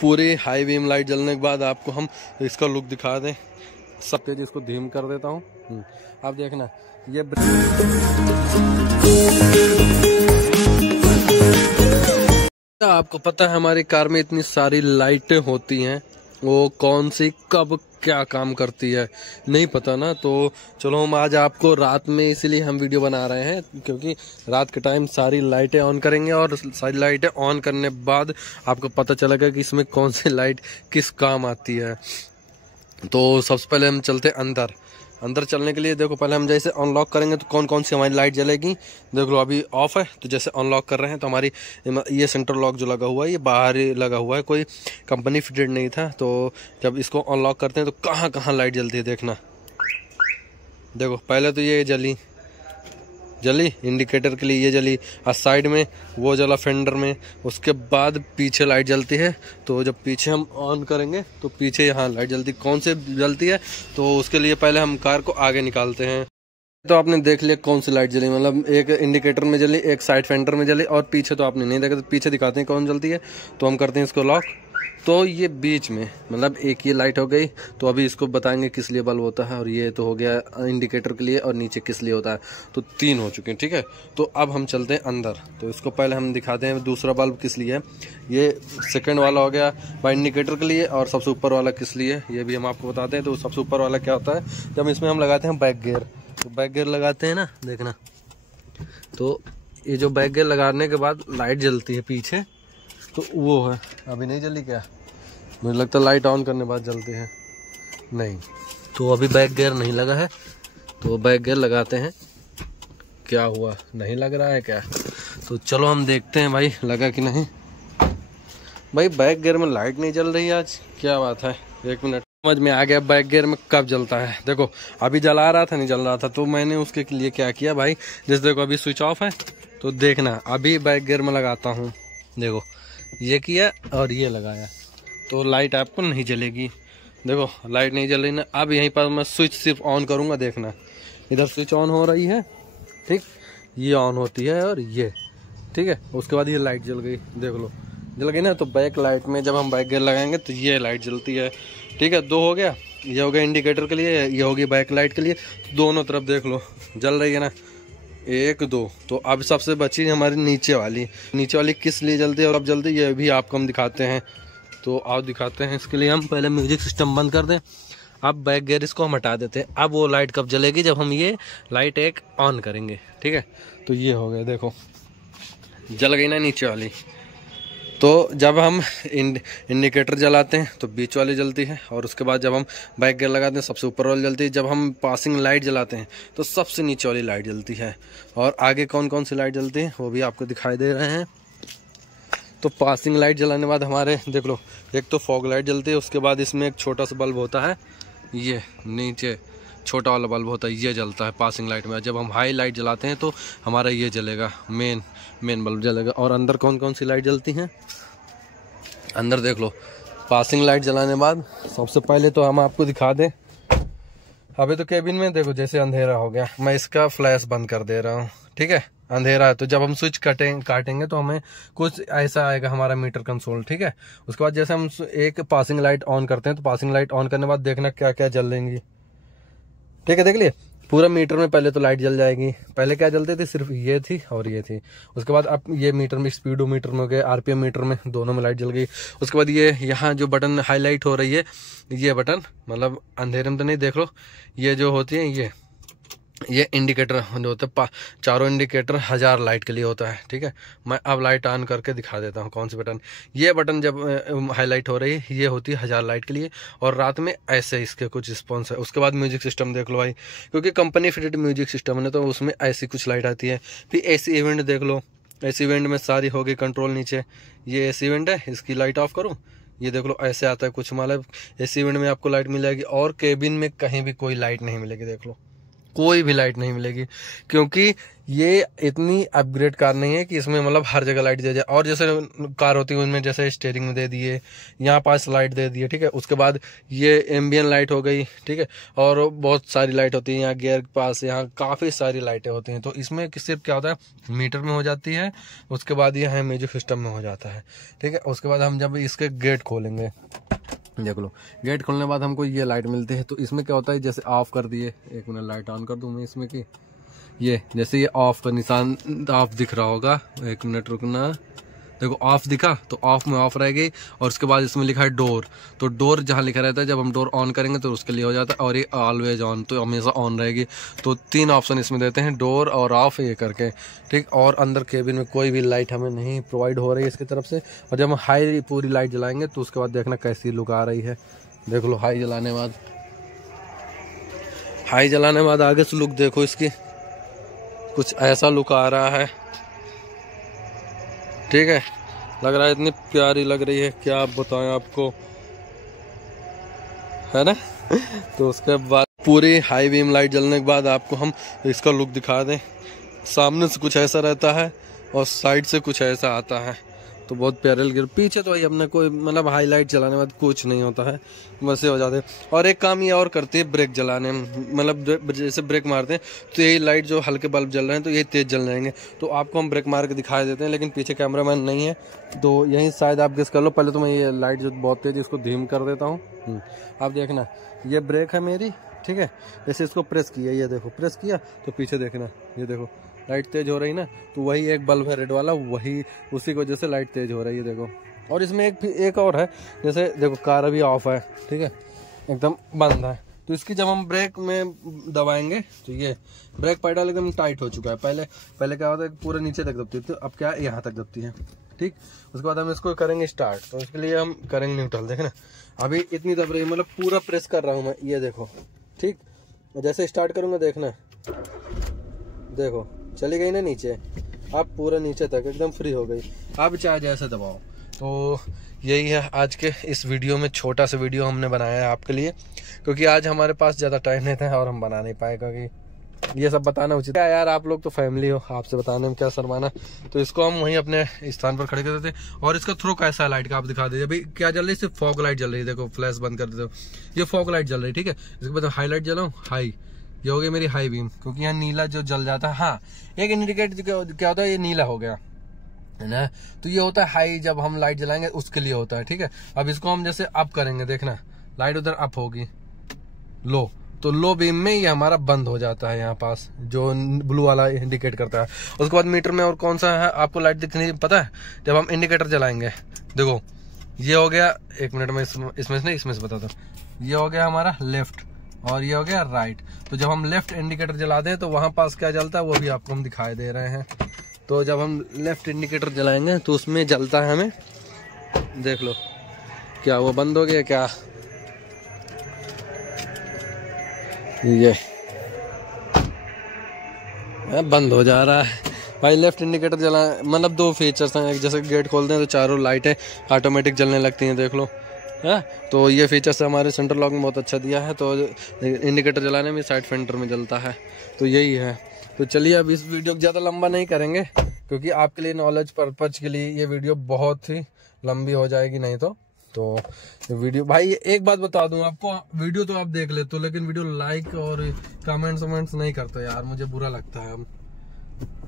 पूरी high beam light जलने के बाद आपको हम इसका लुक दिखा दें। सब तेज इसको धीम कर देता हूँ। आप देखना ये आपको पता है हमारी कार में इतनी सारी लाइटें होती हैं, वो कौन सी कब क्या काम करती है नहीं पता ना। तो चलो हम आज आपको रात में इसीलिए हम वीडियो बना रहे हैं, क्योंकि रात के टाइम सारी लाइटें ऑन करेंगे और सारी लाइटें ऑन करने बाद आपको पता चलेगा कि इसमें कौन सी लाइट किस काम आती है। तो सबसे पहले हम चलते अंदर चलने के लिए देखो, पहले हम जैसे अनलॉक करेंगे तो कौन कौन सी हमारी लाइट जलेगी। देख लो अभी ऑफ है, तो जैसे अनलॉक कर रहे हैं तो हमारी ये सेंटर लॉक जो लगा हुआ है ये बाहर ही लगा हुआ है, कोई कंपनी फिटेड नहीं था। तो जब इसको अनलॉक करते हैं तो कहाँ कहाँ लाइट जलती है देखना। देखो पहले तो ये जली इंडिकेटर के लिए ये जली, और साइड में वो जला फेंडर में। उसके बाद पीछे लाइट जलती है, तो जब पीछे हम ऑन करेंगे तो पीछे यहाँ लाइट जलती। कौन से जलती है तो उसके लिए पहले हम कार को आगे निकालते हैं। तो आपने देख लिया कौन सी लाइट जली, मतलब एक इंडिकेटर में जली, एक साइड फेंडर में जली, और पीछे तो आपने नहीं देखा, तो पीछे दिखाते हैं कौन जलती है। तो हम करते हैं इसको लॉक। तो ये बीच में मतलब एक ये लाइट हो गई, तो अभी इसको बताएंगे किस लिए बल्ब होता है। और ये तो हो गया इंडिकेटर के लिए, और नीचे किस लिए होता है, तो 3 हो चुके हैं। ठीक है, तो अब हम चलते हैं अंदर। तो इसको पहले हम दिखाते हैं दूसरा बल्ब किस लिए है। ये सेकंड वाला हो गया बाय इंडिकेटर के लिए, और सबसे ऊपर वाला किस लिए ये भी हम आपको बताते हैं। तो सबसे ऊपर वाला क्या होता है, जब इसमें हम लगाते हैं बैक गियर, तो बैक गियर लगाते हैं ना, देखना। तो ये जो बैक गियर लगाने के बाद लाइट जलती है पीछे, तो वो है। अभी नहीं जली क्या, मुझे लगता है लाइट ऑन करने बाद जलती है, नहीं। तो अभी बैक गियर नहीं लगा है, तो बैक गियर लगाते हैं। क्या हुआ, नहीं लग रहा है क्या? तो चलो हम देखते हैं भाई लगा कि नहीं। भाई बैक गियर में लाइट नहीं जल रही आज, क्या बात है। 1 मिनट, समझ में आ गया बैक गियर में कब जलता है। देखो अभी जला रहा था, नहीं जल रहा था, तो मैंने उसके लिए क्या किया भाई, जैसे देखो अभी स्विच ऑफ है, तो देखना अभी बैक गियर में लगाता हूँ। देखो ये किया और ये लगाया, तो लाइट आपको नहीं जलेगी। देखो लाइट नहीं जल रही ना। अब यहीं पर मैं स्विच सिर्फ ऑन करूँगा, देखना इधर स्विच ऑन हो रही है, ठीक, ये ऑन होती है और ये, ठीक है। उसके बाद ये लाइट जल गई, देख लो जल गई ना। तो बैक लाइट में जब हम बैक गियर लगाएंगे तो ये लाइट जलती है, ठीक है। 2 हो गया, ये हो गया इंडिकेटर के लिए, ये होगी बैक लाइट के लिए। तो दोनों तरफ देख लो जल रही है ना, 1 2। तो अब सबसे बची हमारी नीचे वाली किस लिए जलती है और अब जल्दी, ये भी आपको हम दिखाते हैं। तो आओ दिखाते हैं। इसके लिए हम पहले म्यूजिक सिस्टम बंद कर दें। अब बैक गियर इसको हम हटा देते हैं। अब वो लाइट कब जलेगी, जब हम ये लाइट एक ऑन करेंगे, ठीक है। तो ये हो गया, देखो जल गई ना नीचे वाली। तो जब हम इंडिकेटर जलाते हैं तो बीच वाली जलती है, और उसके बाद जब हम बैक गियर लगाते हैं सबसे ऊपर वाली जलती है। जब हम पासिंग लाइट जलाते हैं तो सबसे नीचे वाली लाइट जलती है। और आगे कौन कौन सी लाइट जलती है वो भी आपको दिखाई दे रहे हैं। तो पासिंग लाइट जलाने बाद हमारे देख लो, एक तो फॉग लाइट जलती है, उसके बाद इसमें एक छोटा सा बल्ब होता है, ये नीचे छोटा वाला बल्ब होता है, ये जलता है पासिंग लाइट में। जब हम हाई लाइट जलाते हैं तो हमारा ये जलेगा, मेन बल्ब जलेगा। और अंदर कौन कौन सी लाइट जलती हैं, अंदर देख लो। पासिंग लाइट जलाने बाद सबसे पहले तो हम आपको दिखा दें। अभी तो केबिन में देखो जैसे अंधेरा हो गया, मैं इसका फ्लैश बंद कर दे रहा हूँ, ठीक है। अंधेरा है, तो जब हम स्विच काटेंगे तो हमें कुछ ऐसा आएगा हमारा मीटर कंसोल, ठीक है। उसके बाद जैसे हम एक पासिंग लाइट ऑन करते हैं, तो पासिंग लाइट ऑन करने बाद देखना क्या क्या जल लेंगी, ठीक है। देख लिए पूरा मीटर में पहले तो लाइट जल जाएगी। पहले क्या जलती थी, सिर्फ ये थी और ये थी। उसके बाद अब ये मीटर में, स्पीडोमीटर में हो गया, आरपीएम मीटर में, दोनों में लाइट जल गई। उसके बाद ये यहाँ जो बटन हाईलाइट हो रही है, ये बटन मतलब अंधेरे में तो नहीं, देख लो ये जो होती है, ये इंडिकेटर जो होता है, चारों इंडिकेटर 1000 लाइट के लिए होता है, ठीक है। मैं अब लाइट ऑन करके दिखा देता हूँ कौन सी बटन। ये बटन जब हाईलाइट हो रही है ये होती है 1000 लाइट के लिए, और रात में ऐसे इसके कुछ रिस्पॉन्स है। उसके बाद म्यूजिक सिस्टम देख लो भाई, क्योंकि कंपनी फिटेड म्यूजिक सिस्टम है तो उसमें ऐसी कुछ लाइट आती है। फिर एसी इवेंट देख लो, एसी इवेंट में सारी होगी कंट्रोल नीचे। ये एसी इवेंट है, इसकी लाइट ऑफ करूँ, ये देख लो ऐसे आता है कुछ, मतलब एसी इवेंट में आपको लाइट मिलेगी। और केबिन में कहीं भी कोई लाइट नहीं मिलेगी, देख लो कोई भी लाइट नहीं मिलेगी, क्योंकि ये इतनी अपग्रेड कार नहीं है कि इसमें मतलब हर जगह लाइट दे जाए। और जैसे कार होती है उनमें जैसे स्टीयरिंग में दे दिए, यहाँ पास लाइट दे दिए, ठीक है। उसके बाद ये एम्बियन लाइट हो गई, ठीक है। और बहुत सारी लाइट होती है यहाँ गियर के पास, यहाँ काफ़ी सारी लाइटें होती हैं। तो इसमें सिर्फ क्या होता है, मीटर में हो जाती है, उसके बाद ये है म्यूजिक सिस्टम में हो जाता है, ठीक है। उसके बाद हम जब इसके गेट खोलेंगे, देख लो, गेट खोलने के बाद हमको ये लाइट मिलती है। तो इसमें क्या होता है, जैसे ऑफ कर दिए, एक मिनट लाइट ऑन कर दूँ मैं इसमें की, ये जैसे ये ऑफ का निशान ऑफ दिख रहा होगा, एक मिनट रुकना, देखो ऑफ दिखा, तो ऑफ में ऑफ रहेगी। और उसके बाद इसमें लिखा है डोर, तो डोर जहाँ लिखा रहता है जब हम डोर ऑन करेंगे तो उसके लिए हो जाता है। और ये ऑलवेज ऑन, तो हमेशा ऑन रहेगी। तो 3 ऑप्शन इसमें देते हैं, डोर और ऑफ, ये करके, ठीक। और अंदर केबिन में कोई भी लाइट हमें नहीं प्रोवाइड हो रही है इसकी तरफ से। और जब हम हाई पूरी लाइट जलाएंगे तो उसके बाद देखना कैसी लुक आ रही है। देख लो हाई जलाने बाद आगे से लुक देखो इसकी, कुछ ऐसा लुक आ रहा है, ठीक है। लग रहा है इतनी प्यारी लग रही है, क्या आप बताएं आपको, है ना। तो उसके बाद पूरी हाई बीम लाइट जलने के बाद आपको हम इसका लुक दिखा दें। सामने से कुछ ऐसा रहता है और साइड से कुछ ऐसा आता है, तो बहुत प्यारे लगे। पीछे तो अपने कोई मतलब हाईलाइट जलाने के बाद कुछ नहीं होता है, बस ये हो जाते हैं। और एक काम ये और करती है ब्रेक जलाने में, मतलब जैसे ब्रेक मारते हैं तो यही लाइट जो हल्के बल्ब जल रहे हैं तो ये तेज़ जल जाएंगे। तो आपको हम ब्रेक मार के दिखाई देते हैं, लेकिन पीछे कैमरामैन नहीं है, तो यहीं शायद आप गेस कर लो। पहले तो मैं ये लाइट जो बहुत तेज़ इसको धीम कर देता हूँ। आप देखना, ये ब्रेक है मेरी, ठीक है। जैसे इसको प्रेस किया, ये देखो प्रेस किया, तो पीछे देखना, ये देखो लाइट तेज हो रही ना, तो वही एक बल्ब है रेड वाला, वही उसी की वजह से लाइट तेज हो रही है, देखो। और इसमें एक और है, जैसे देखो कार अभी ऑफ है, ठीक है, एकदम बंद है। तो इसकी जब हम ब्रेक में दबाएंगे तो ये ब्रेक पैडल एकदम टाइट हो चुका है। पहले क्या होता है, पूरे नीचे तक दबती है, तो अब क्या है, यहाँ तक दबती है, ठीक। उसके बाद हम इसको करेंगे स्टार्ट, तो इसके लिए हम करेंगे न्यूट्रल। देखना अभी इतनी दब रही है, मतलब पूरा प्रेस कर रहा हूँ मैं, ये देखो, ठीक। जैसे स्टार्ट करूँगा, देखना, देखो चली गई ना नीचे, आप पूरा नीचे तक एकदम फ्री हो गई। आप चाहे जैसे दबाओ। तो यही है आज के इस वीडियो में, छोटा सा वीडियो हमने बनाया है आपके लिए, क्योंकि आज हमारे पास ज़्यादा टाइम नहीं था और हम बना नहीं पाए, क्योंकि ये सब बताना उचित है यार, आप लोग तो फैमिली हो, आपसे बताने में क्या शर्माना। तो इसको हम वहीं अपने स्थान पर खड़े कर देते। और इसका थ्रो कैसा है लाइट का आप दिखा दीजिए। अभी क्या जल रही है, सिर्फ फॉग लाइट जल रही है, देखो फ्लैश बंद कर देते हो, ये फॉग लाइट जल रही है, ठीक है। इसके बाद हाईलाइट जलाऊँ, हाई, ये हो गई मेरी हाई बीम, क्योंकि यहाँ नीला जो जल जाता है। हाँ, एक इंडिकेट क्या होता है, ये नीला हो गया है ना, तो ये होता है हाई, जब हम लाइट जलाएंगे उसके लिए होता है, ठीक है। अब इसको हम जैसे अप करेंगे, देखना लाइट उधर अप होगी, लो, तो लो बीम में ये हमारा बंद हो जाता है, यहाँ पास जो ब्लू वाला इंडिकेट करता है। उसके बाद मीटर में और कौन सा है आपको लाइट दिखनी पता है, जब हम इंडिकेटर जलाएंगे, देखो ये हो गया, एक मिनट में इसमें से बताता हूँ, ये हो गया हमारा लेफ्ट और ये हो गया राइट। तो जब हम लेफ्ट इंडिकेटर जलाते हैं तो वहां पास क्या जलता है वो भी आपको हम दिखाई दे रहे हैं। तो जब हम लेफ्ट इंडिकेटर जलाएंगे तो उसमें जलता है, हमें देख लो, क्या वो बंद हो गया, क्या ये बंद हो जा रहा है भाई। लेफ्ट इंडिकेटर जला, मतलब 2 फीचर्स हैं, एक जैसे गेट खोलते हैं तो चारों लाइटें ऑटोमेटिक जलने लगती हैं, देख लो है। तो ये फीचर्स हमारे सेंटर लॉक में बहुत अच्छा दिया है, तो इंडिकेटर जलाने में साइड फेंडर में जलता है, तो यही है। तो चलिए अब इस वीडियो को ज़्यादा लंबा नहीं करेंगे, क्योंकि आपके लिए नॉलेज पर्पज के लिए ये वीडियो बहुत ही लंबी हो जाएगी नहीं तो वीडियो भाई एक बात बता दूं आपको, वीडियो तो आप देख लेते हो लेकिन वीडियो लाइक और कमेंट्स नहीं करते यार, मुझे बुरा लगता है।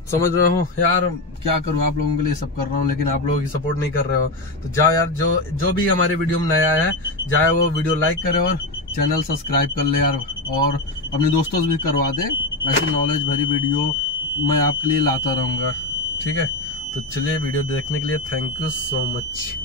समझ रहे हो यार, क्या करूं, आप लोगों के लिए सब कर रहा हूं लेकिन आप लोगों की सपोर्ट नहीं कर रहे हो। तो जाओ यार, जो भी हमारे वीडियो में नया है जाए वो वीडियो लाइक करे और चैनल सब्सक्राइब कर ले यार, और अपने दोस्तों से भी करवा दे। ऐसी नॉलेज भरी वीडियो मैं आपके लिए लाता रहूंगा, ठीक है। तो चलिए, वीडियो देखने के लिए थैंक यू सो मच।